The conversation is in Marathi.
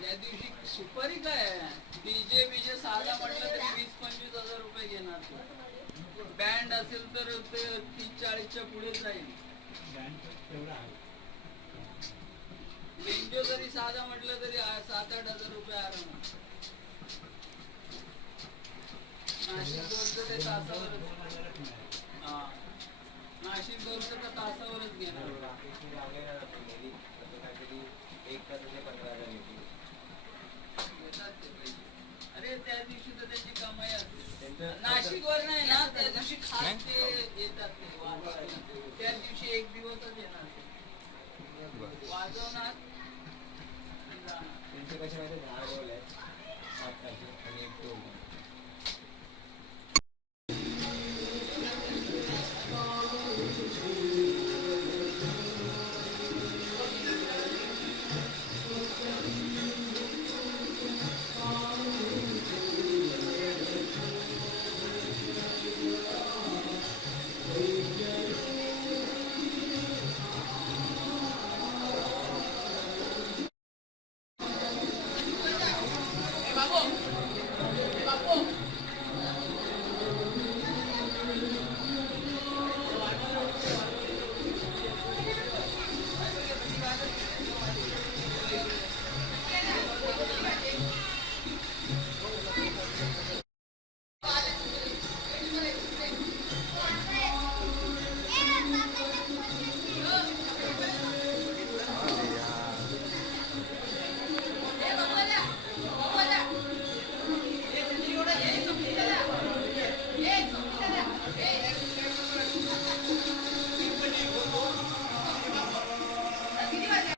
त्या दिवशी सुपारी काय डीजे बीजे साधा म्हटलं तरी 20-25 हजार रुपये घेणार. बँड असेल तर ते 30-40च्या पुढे जाईल. बेंजो जरी साधा म्हटलं तरी 7-8 हजार रुपये आरामात. नाशिक दोनचं ते तासावरच. हा नाशिक दोनचं तर तासावरच घेणार. अरे त्या दिवशी तर त्याची कमाई असते. नाशिक वर नाही ना त्या दिवशी खास ते येतात. त्या दिवशी एक दिवसच येणार वाजवणार. त्यांचे कसे माहिती 10 रोल आहेत 7 तारखे आणि 1 टोल.